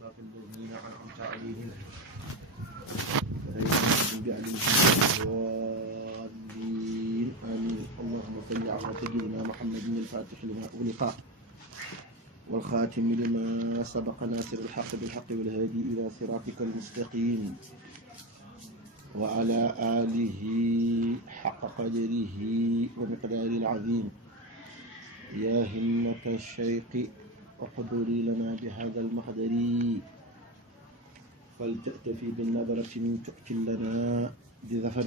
صراط الذين أنعمت عليهم غير المغضوب عليهم ولا الضالين آمين. اللهم صل على سيدنا محمد الفاتح لما أغلق والخاتم لما سبق ناصر الحق بالحق والهادي إلى صراطك المستقيم وعلى آله حق قدره ومقداره العظيم. يا همة الشيخ اقدري لنا بهذا المحضر فلتأتفي بالنظرة تؤتي لنا بظفر.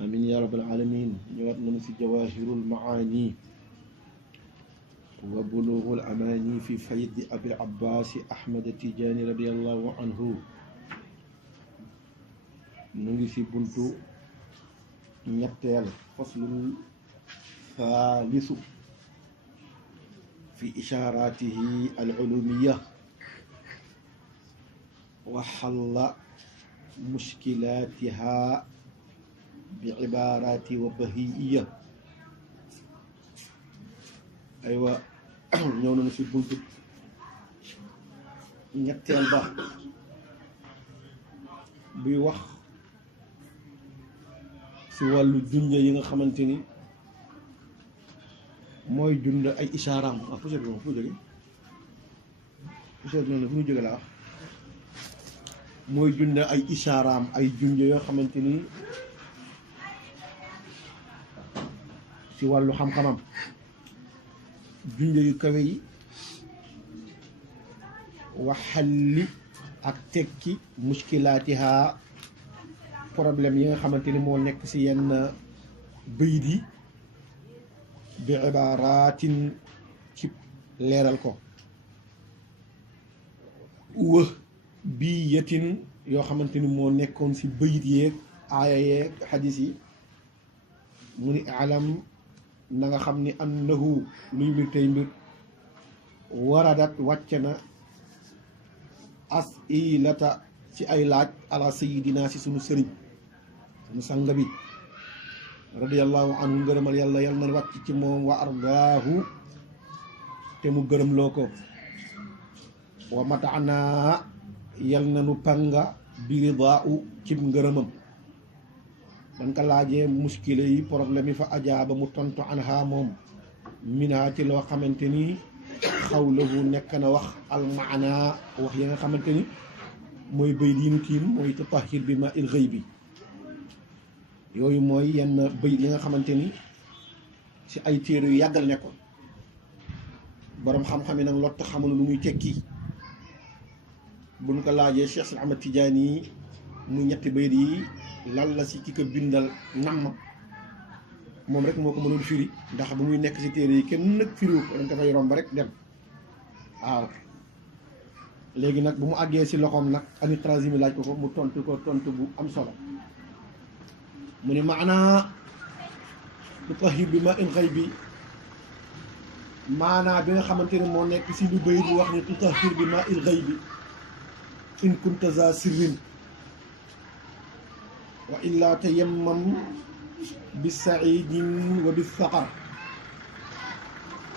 آمين يا رب العالمين. ñëwaat nañu ci jawahirul maani wa bulughul amani fi fayd abil abbas ahmad tijani radiyallahu anhu. ñu ngi ci buntu ñetteel faslul ثالث في إشاراته العلومية وحل مشكلاتها بعبارات وبهيئية. أيوة ñëw nañu ci buntu ñetteel ba buy wax ci wàllu junja yi nga xamante ni mooy jund ay ishaaraam. waaw poussière bi moom fu mu jógee poussière bi noonu fu mu jógee laa wax mooy jund ay ishaaraam ay junj yoo xamante ni ci wàllu xam-xamam junj yu kawe yi waxalli ak tekki muskilaatiha problème yi nga xamante ni moo nekk ci yenn bayit yi bi ibaaraatin ci leeral ko wë bii yetin yoo xamante ni moo nekkoon ci bayit yeeg aaya yeeg xadis yi. mu ni alam na nga xam ni annahu luy mbir tey mbir waradat wàcc na asilata ci ay laaj ala sayidina ci sunu sëriñ sunu sang bi radiyallahu anhu ngërëmal yàlla yàlla na wàcc ci moom wa ardaahu te mu gërëm loo ko wa mataana yàlla na nu panga bi ridaau cib ngërëmam. ban ka laajee muskile yi problème yi fa ajaaba mu tontu anha moom minha ci loo xamante ni xawlahu nekk na wax almaana wax yi nga xamante ni mooy bëy yi nu tiim mooy tatahir bi ma il xëy bi. yooyu mooy yenn bëy yi nga xamante ni ci ay téere yu yàggal nekkoon boroom xam-xam yi nag lott xamul lu muy tekki. buñ ko laajee Cheikh Sidi Ahmad Tidiane yi muy ñetti bayit yi lan la ci ki ko bindal nam moom rek moo ko mënul firi ndax bu muy nekk ci téere yi kenn nag firiwu ko dañ ko fay romb rek dem. waaw léegi nag bu mu àggee ci loxoom nag ani trasimi laaj ko mu tontu ko tontu bu am solo. mu ne maanaa tutahhir bi ma in xëy bi maanaa bi nga xamante ne moo nekk ci lu bëy bi wax ni tutahhir bi ma in xëy bi in kunta za sirrin wa illa tayammam bi saidin wa bi saqar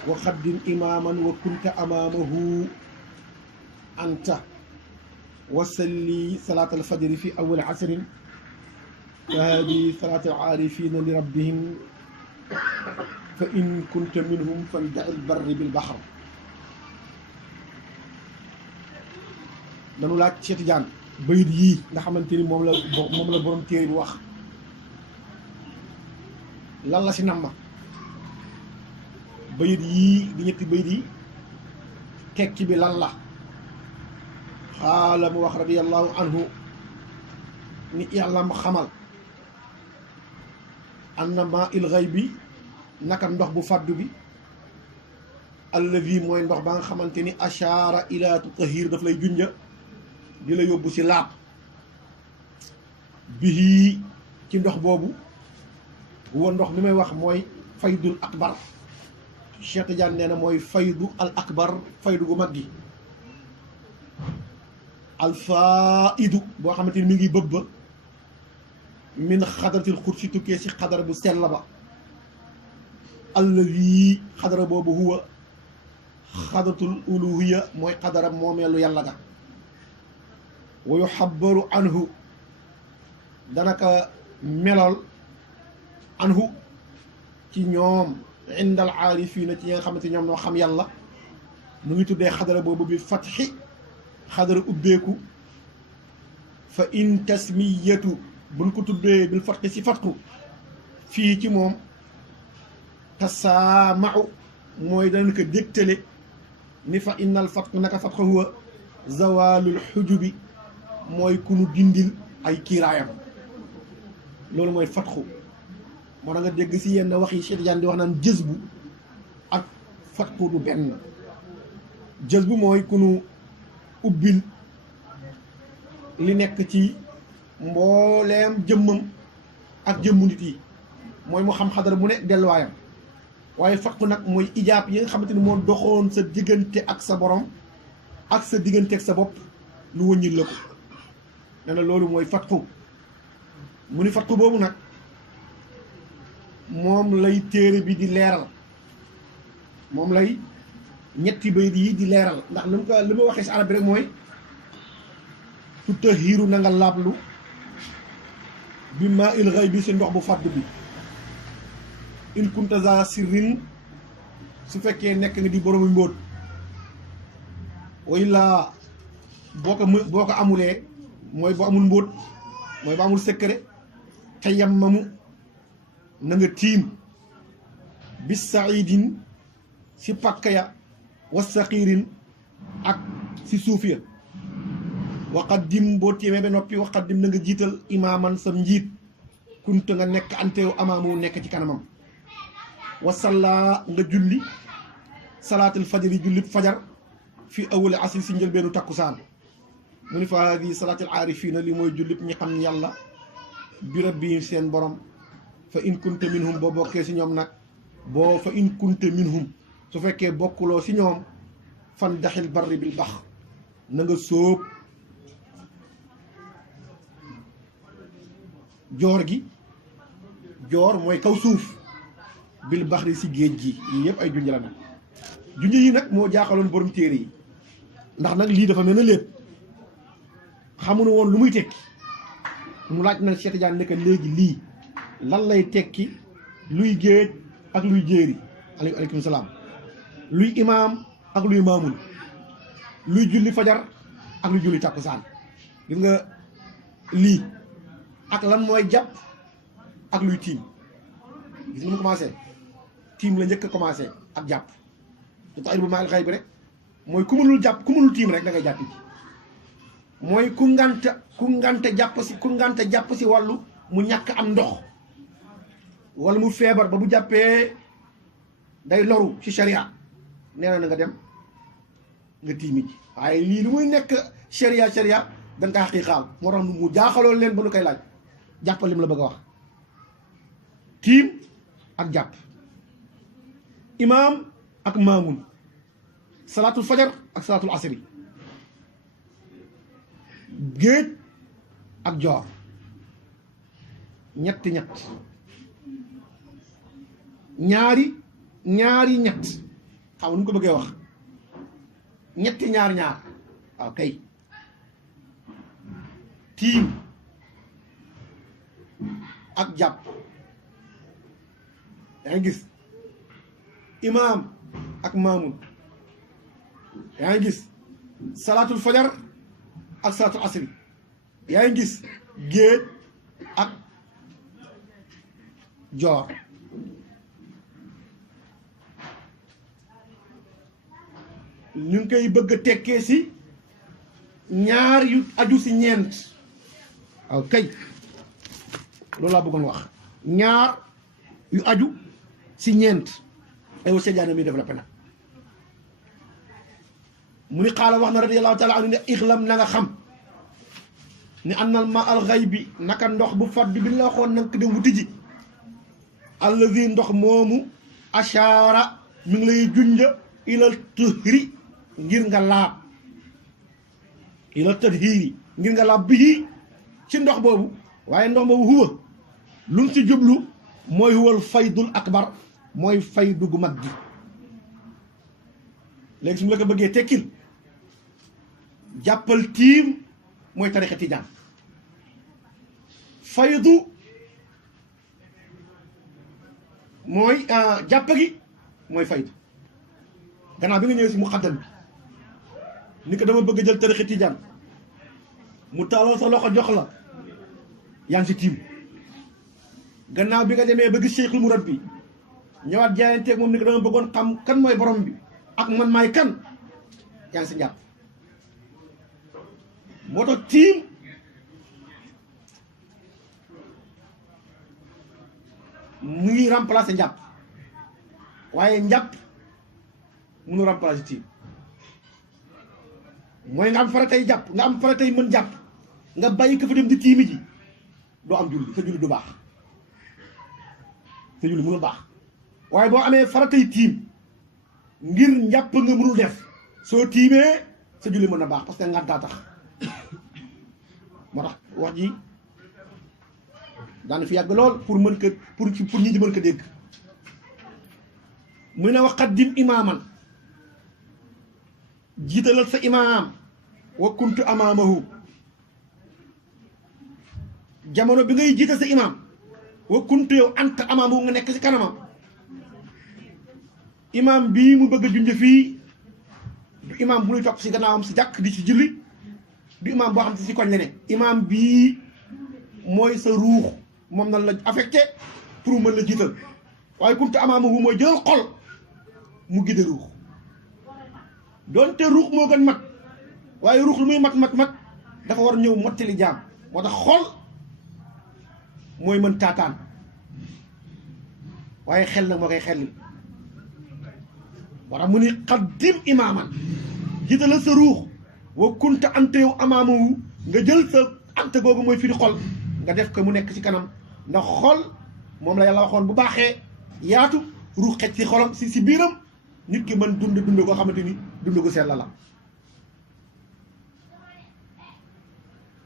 wa xaddin imaman wa kunta amaamahu anta wa salli salaat alfajri fi awal asrin فهذه صلاة العارفين لربهم فإن كنت منهم فلدع البر بالبحر. dañu laaj Cheikh Tidiane bayit yii nga xamante ni moom la borom téere bi wax lan la ci namma bayit yii di ñetti bayit yi tekki bi lan la. xaala mu wax radiyallahu anhu ni yàlla ma xamal annama il xëy bi naka ndox bu fàddu bi allazi mooy ndox ba nga xamante ni ashaara ila tutahhir daf lay junja di la yóbbu ci laab bihi ci ndox boobu huwa ndox mi may wax mooy faydul akbar. Cheikh Tidiane nee na mooy faydu al akbar faydu gu mag gi al faidu boo xamante ni mi ngi bëbb min xadaratil xursi tukkee ci xadara bu sell ba alladi xadara boobu huwa xadaratul uluhiya mooy xadara moomeelu yàlla ga wa yuxabbaru anhu danaka melal anhu ci ñoom indal aarifiina ci ñi nga xamante ñoom noo xam yàlla mu ngi tuddee xadara boobu bi fatxi xadara ubbeeku fa in tasmiyatu buñ ko tuddee bil fatxi si fatxu fii ci moom tasaamau mooy danañ ko dégtale ni fa innal fatxu naka fatxu huwa zawalul xujubi mooy ku nu dindil ay kiiraayam loolu mooy fatxu moo da nga dégg si yenn wax yi Cheikh Tidiane di wax naan jës bu ak fatxu du benn jës bu mooy ku nu ubbil li nekk ci mbooleem jëmmam ak jëmmu nit yi mooy mu xam xadara bu ne delluwaayam waaye fatxu nag mooy ijaab yi nga xamante ni moo doxoon sa diggante ak sa borom ak sa diggante ak sa bopp lu wëññil la ko nee na loolu mooy fatxu mu ni fatxu boobu nag moom lay téere bi di leeral moom lay ñetti bayit yi di leeral ndax li ma waxee si arab bi rek mooy tutahiru na nga laablu bi maa il xëy bi si ndox bu fàdd bi in kunta za sirrin su fekkee nekk nga di boroomu mbóot way laa boo ko amulee mooy boo amul mbóot mooy boo amul secret te yammamu na nga tiim bis saidin si pàkk ya wa saqiirin ak si suuf ya waqaddim boo tiimee ba noppi waqaddim na nga jiital imaaman sam njiit kunta nga nekk anteew amaamu nekk ci kanamam wasalla nga julli salaatul fajri jullit fajar fi awali asri si njëlbeenu takkusaan mu ni fa haadi salaatul aarifiina li mooy jullit ñi xam yàlla bi rabbi seen borom fa in kunta minhum boo bokkee si ñoom nag boo fa in kunta minhum su fekkee bokkuloo si ñoom fan daxil barri bil bax na nga sóob joor gi joor mooy kaw suuf bil baxri si géej gi yii yëpp ay junj la nag junj yi nag moo jaaxaloon borom téere yi ndax nag lii dafa mel na lépp xamuñu woon lu muy tekki mu laaj nag Cheikh Tidiane nekk léegi lii lan lay tekki luy géej ak luy jéeri aleykum salaam luy imaam ak luy maamul luy julli fajar ak luy julli tàkkusaan gis nga lii ak lan mooy jàpp ak luy tiim gis nga mu commencé tiim la njëkk a commencé ak jàpp te tax bu maal xay bi rek mooy ku mënul jàpp ku mënul tiim rek da ngay jàpp ji mooy ku ngante jàpp si wàllu mu ñàkk am ndox wala mu feebar ba bu jàppee day loru ci sharia nee na nga dem nga tiimi ji waaye lii lu muy nekk sharia da nga koy xaqiiqaal moo tax mu jaaxaloon leen ba nu koy laaj jàppal lim la bëgg a wax tiim ak jàpp imaam ak maamun salaatul fajar ak salaatul asri géej ak joor ñett ñaari ñett xam nu ko bëggee wax ñetti ñaar waaw kay tiim ak jàpp yaa ngi gis imaam ak maamun yaa ngi gis salaatul fajar ak salaatul asri yaa ngi gis géej ak joor ñu ngi koy bëgg a tekkee si ñaar yu aju si ñeent waaw kay loolu laa bëggoon wax ñaar yu aju si ñeent aywa Cheikh mi développé na mu ni xaala wax na radiyallahu taala anu ne ixlam na nga xam ni annal ma al xay bi naka ndox bu fat bi la waxoon nanga ko dem wuti ji allazi ndox moomu ashaara mi ngi lay junja ilal tuhri ngir nga laab ilal tadhiri ngir nga laab bii ci ndox boobu waaye ndox boobu huwa lu mu ci jublu mooy huwal faydul akbar mooy faydu gu mag gi léegi su mu la ko bëggee tekkil jàppal tiim mooy tarixa tijaan faydu mooy jàpp gi mooy faydu gannaaw bi nga ñëwee si muqaddam bi ni ko dama bëgg jël tarixa tijaan mu taalal sa loxo jox la yaa ngi si tiim gannaaw bi nga demee ba gis cheikhul murabbi ñëwaat jaayanteeg moom ni ko dama bëggoon xam kan mooy borom bi ak man maay kan yaa ngi si njàpp moo tax tiim mu ngi remplacer njàpp waaye njàpp munu remplacer tiim mooy nga am faratay jàpp nga am faratay mën jàpp nga bàyyi ko fa dem di tiimi ji doo am julli sa julli du baax sa julli mënul baax waaye boo amee faratay tiim ngir njàpp nga mënul def soo tiimee sa julli mën na baax parce que ngantaa tax moo tax wax ji daana fi yàgg lool pour mën ko pour ñi di mën ko dégg muy na wax xaddim imaaman jiitalal sa imaam wa kuntu amaamahu jamono bi ngay jiital sa imaam wa kuntu yow anta amaamahu nga nekk si kanamam imaam bii mu bëgg a junj fii du imaam bu ñuy topp si gannaawam si jàkk di si julli du imaam boo xam si koñ la ne imaam bii mooy sa ruux moom na la affecté pour mën la jiital waaye kuntu amaamahu mooy jël xol mu gide ruux doonte ruux moo gën mat waaye ruux lu muy mat dafa war ñëw mottali jaam moo tax xol mooy mën taataan waaye xel nag moo koy xelli moo tax mu ni xaddim imaaman jiitalal sa ruux wa kunta ante yow amaamahu nga jël sa ante googu mooy firi xol nga def ko mu nekk ci kanam ndax xol moom la yàlla waxoon bu baaxee yaatu ruux xej ci xolam si biiram nit ki mën dund koo xamante ni dund ko sell la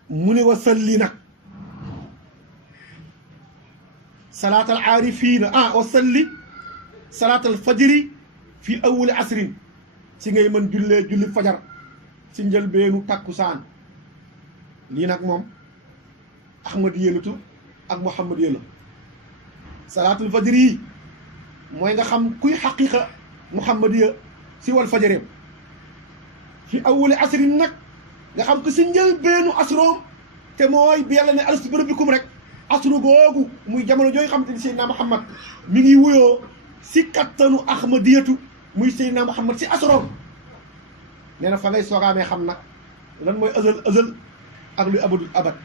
mu ne wa salli nag salaatal aarifiina wa salli salaatal fajri fii awwali asrin si ngay mën julli fajar si njëlbeenu takkusaan lii nag moom ahmad yélutu ak muhammad yélu salaatul fajri yi mooy nga xam kuy xaqiqa muhammadiya si wal fajareem fi awwali asrin nag nga xam ko si njëlbeenu asroom te mooy bi yàlla ne alastu bi rabbikum rek asru googu muy jamono jooy xam te ni seydina muhammad mi ngi wuyoo si kattanu ahmadiyatu muy seydina muhammad si asroom nee na fa ngay soogaamee xam nag lan mooy azal ak luy abadul abad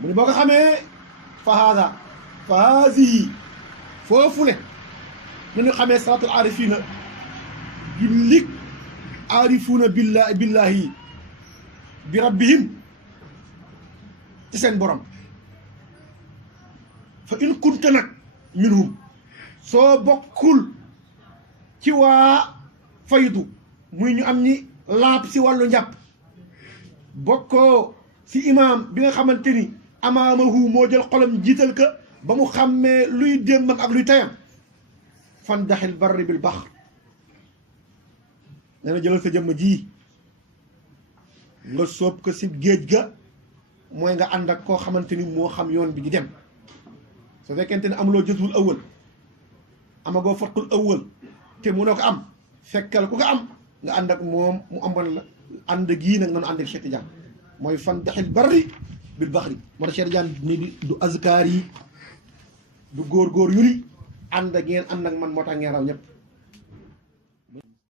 mu ne boo ko xamee fa haada fa haasihi foofu le nañu xamee salaatul aarifiina jullik aarifuuna billahi bi rabbihim ci seen borom fa in kunta nag minhum soo bokkul ci waa faydu muy ñu am ñi laab si wàllu njàpp bokkoo si imaam bi nga xamante ni amaamahu moo jël xolam jiital ka ba mu xàmmee luy démbam ak luy tayam fan daxil barri bil bahr nee na jëlal sa jëmm ji nga sóob ko si géej ga mooy nga ànd ak koo xamante ni moo xam yoon bi di dem su fekkente ne amuloo jësul awal amagoo farqul awal te mënoo ko am fekkal ku ko am nga ànd ak moom mu amoon la ànd gii nag nanu ànd ak Cheikh Tidiane mooy fan daxil barri bil baxri moo tax Cheikh Tidiane ni du azkaar yi du góor yuri ànd ak ngeen ànd ak man moo tax ngeen raw ñëpp